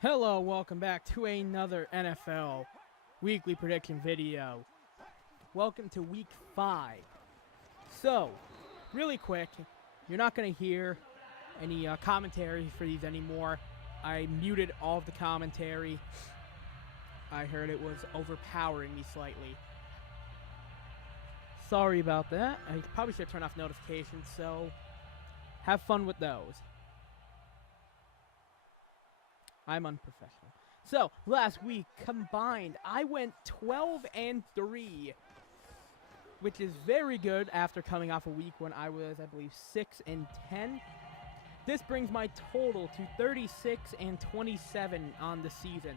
Hello, welcome back to another NFL weekly prediction video. Welcome to week 5. So, really quick, you're not going to hear any commentary for these anymore. I muted all of the commentary. I heard it was overpowering me slightly. Sorry about that. I probably should turn off notifications, so have fun with those. I'm unprofessional. So, last week, combined, I went 12-3, which is very good after coming off a week when I was, I believe, 6-10. This brings my total to 36-27 on the season.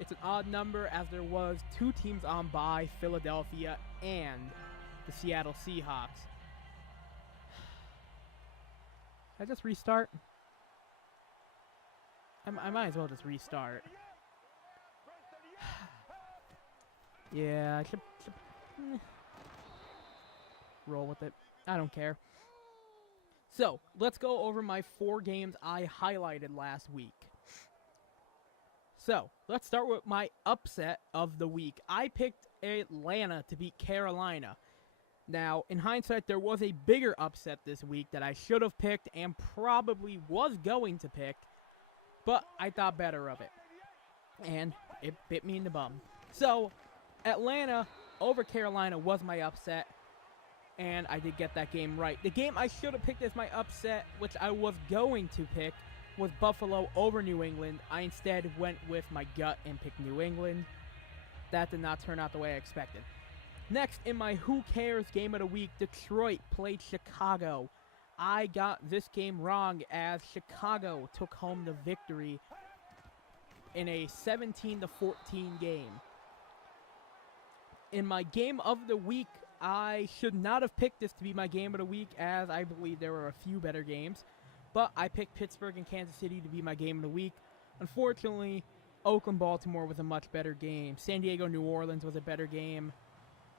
It's an odd number as there was 2 teams on bye, Philadelphia and the Seattle Seahawks. Did I just restart? I might as well just restart. Yeah, I should roll with it. I don't care. So, let's go over my 4 games I highlighted last week. So, let's start with my upset of the week. I picked Atlanta to beat Carolina. Now, in hindsight, there was a bigger upset this week that I should have picked and probably was going to pick, but I thought better of it, and it bit me in the bum. So, Atlanta over Carolina was my upset, and I did get that game right. The game I should have picked as my upset, which I was going to pick, was Buffalo over New England. I instead went with my gut and picked New England. That did not turn out the way I expected. Next, in my Who Cares game of the week, Detroit played Chicago. I got this game wrong as Chicago took home the victory in a 17-14 game. In my game of the week, I should not have picked this to be my game of the week as I believe there were a few better games, but I picked Pittsburgh and Kansas City to be my game of the week. Unfortunately, Oakland-Baltimore was a much better game. San Diego-New Orleans was a better game.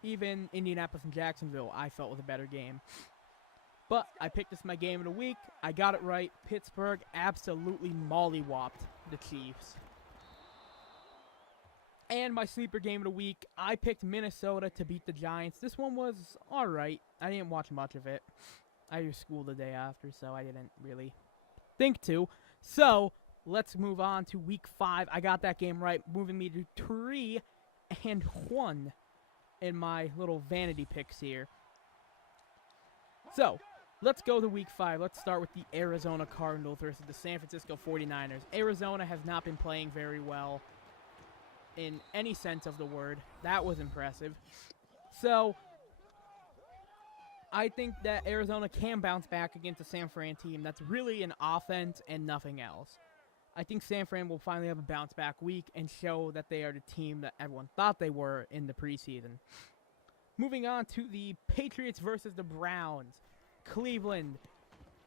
Even Indianapolis and Jacksonville I felt was a better game. But I picked this my game of the week. I got it right. Pittsburgh absolutely mollywopped the Chiefs. And my sleeper game of the week, I picked Minnesota to beat the Giants. This one was alright. I didn't watch much of it. I had school the day after, so I didn't really think to. So, let's move on to week 5. I got that game right, moving me to 3-1 in my little vanity picks here. So, let's go to week 5. Let's start with the Arizona Cardinals versus the San Francisco 49ers. Arizona has not been playing very well in any sense of the word. That was impressive. So, I think that Arizona can bounce back against a San Fran team that's really an offense and nothing else. I think San Fran will finally have a bounce back week and show that they are the team that everyone thought they were in the preseason. Moving on to the Patriots versus the Browns. Cleveland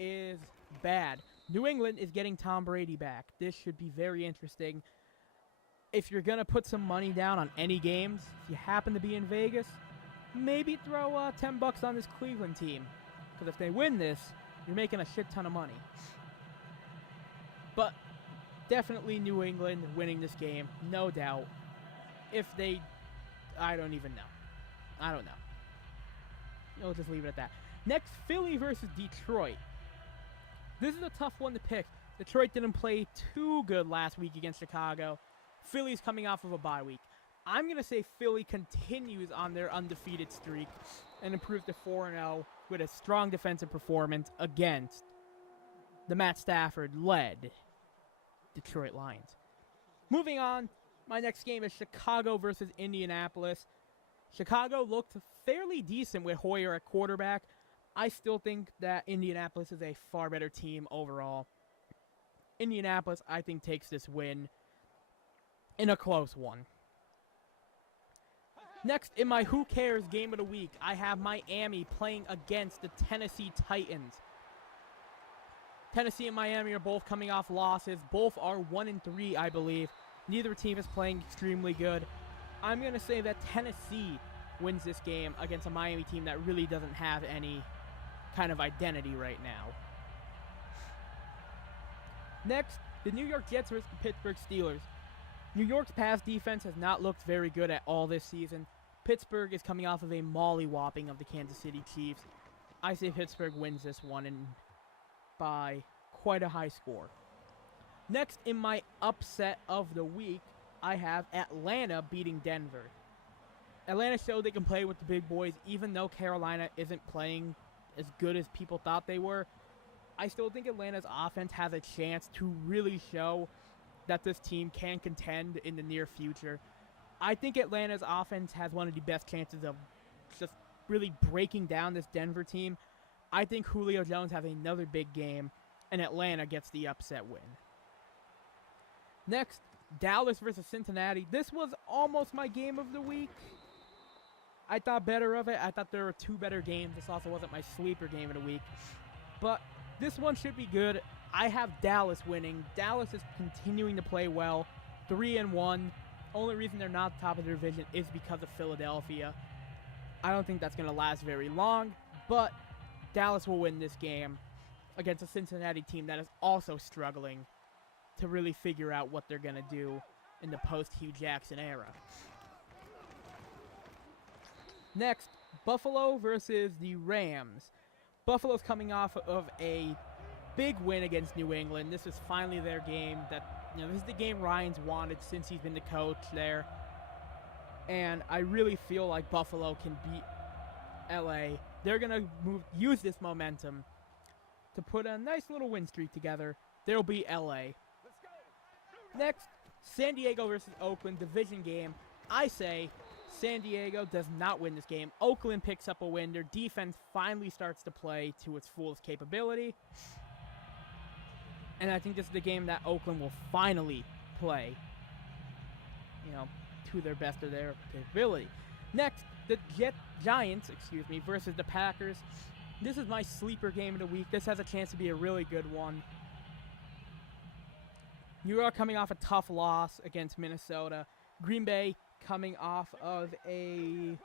is bad. New England is getting Tom Brady back. This should be very interesting. If you're going to put some money down on any games, if you happen to be in Vegas, maybe throw $10 on this Cleveland team. Because if they win this, you're making a shit ton of money. But definitely New England winning this game, no doubt. If they, I don't even know. I don't know. We'll just leave it at that. Next, Philly versus Detroit. This is a tough one to pick. Detroit didn't play too good last week against Chicago. Philly's coming off of a bye week. I'm going to say Philly continues on their undefeated streak and improves to 4-0 with a strong defensive performance against the Matt Stafford-led Detroit Lions. Moving on, my next game is Chicago versus Indianapolis. Chicago looked fairly decent with Hoyer at quarterback. I still think that Indianapolis is a far better team overall. Indianapolis, I think, takes this win in a close one. Next, in my Who Cares game of the week, I have Miami playing against the Tennessee Titans. Tennessee and Miami are both coming off losses. Both are 1-3, I believe. Neither team is playing extremely good. I'm going to say that Tennessee wins this game against a Miami team that really doesn't have any kind of identity right now. Next, the New York Jets versus the Pittsburgh Steelers. New York's pass defense has not looked very good at all this season. Pittsburgh is coming off of a molly-whopping of the Kansas City Chiefs. I say Pittsburgh wins this one and by quite a high score. Next in my upset of the week, I have Atlanta beating Denver. Atlanta showed they can play with the big boys, even though Carolina isn't playing as good as people thought they were. I still think Atlanta's offense has a chance to really show that this team can contend in the near future. I think Atlanta's offense has one of the best chances of just really breaking down this Denver team. I think Julio Jones has another big game, and Atlanta gets the upset win. Next, Dallas versus Cincinnati. This was almost my game of the week. I thought better of it. I thought there were two better games. This also wasn't my sleeper game of the week. But this one should be good. I have Dallas winning. Dallas is continuing to play well. 3-1. Only reason they're not top of the division is because of Philadelphia. I don't think that's going to last very long, but Dallas will win this game against a Cincinnati team that is also struggling to really figure out what they're going to do in the post-Hugh Jackson era. Next, Buffalo versus the Rams. Buffalo's coming off of a big win against New England. This is finally their game. This is the game Ryan's wanted since he's been the coach there. And I really feel like Buffalo can beat LA. They're going to use this momentum to put a nice little win streak together. They'll beat LA. Next, San Diego versus Oakland, division game. I say San Diego does not win this game. Oakland picks up a win. Their defense finally starts to play to its fullest capability. And I think this is the game that Oakland will finally play, to their best of their capability. Next, the Giants versus the Packers. This is my sleeper game of the week. This has a chance to be a really good one. New York coming off a tough loss against Minnesota. Green Bay coming off of a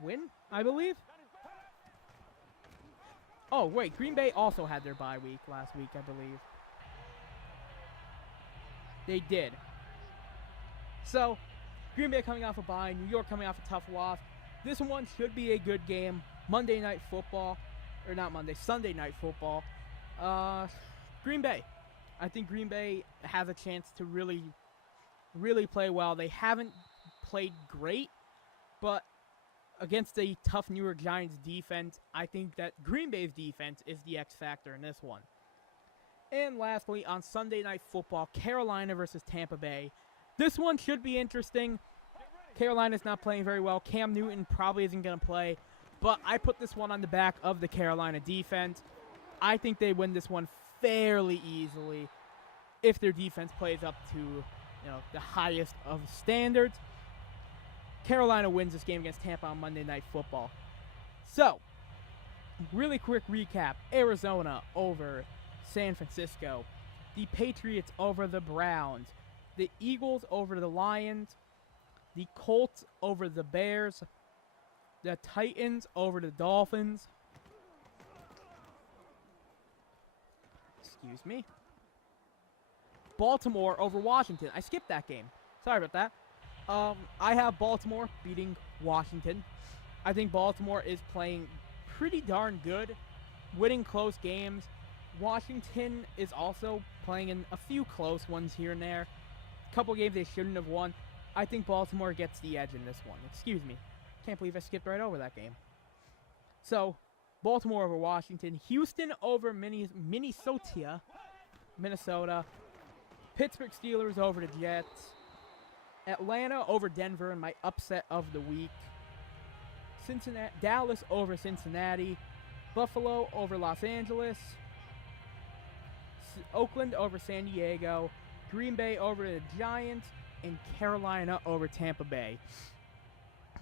win, I believe. Oh, wait. Green Bay also had their bye week last week, I believe. They did. So, Green Bay coming off a bye. New York coming off a tough loss. This one should be a good game. Monday Night Football. Or not Monday. Sunday Night Football. Green Bay. I think Green Bay has a chance to really, really play well. They haven't played great, but against a tough New York Giants defense, I think that Green Bay's defense is the X factor in this one. And lastly, on Sunday Night Football, Carolina versus Tampa Bay. This one should be interesting. Carolina's not playing very well. Cam Newton probably isn't going to play, but I put this one on the back of the Carolina defense. I think they win this one fairly easily if their defense plays up to the highest of standards. Carolina wins this game against Tampa on Monday Night Football. So, really quick recap. Arizona over San Francisco. The Patriots over the Browns. The Eagles over the Lions. The Colts over the Bears. The Titans over the Dolphins. Excuse me. Baltimore over Washington. I skipped that game. Sorry about that. I have Baltimore beating Washington. I think Baltimore is playing pretty darn good, winning close games. Washington is also playing in a few close ones here and there. A couple games they shouldn't have won. I think Baltimore gets the edge in this one. Excuse me. Can't believe I skipped right over that game. So, Baltimore over Washington. Houston over Minnesota. Pittsburgh Steelers over the Jets. Atlanta over Denver in my upset of the week. Dallas over Cincinnati. Buffalo over Los Angeles. Oakland over San Diego. Green Bay over the Giants. And Carolina over Tampa Bay.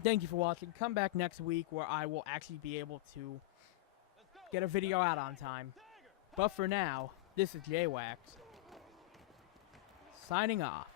Thank you for watching. Come back next week where I will actually be able to get a video out on time. But for now, this is J-Wax signing off.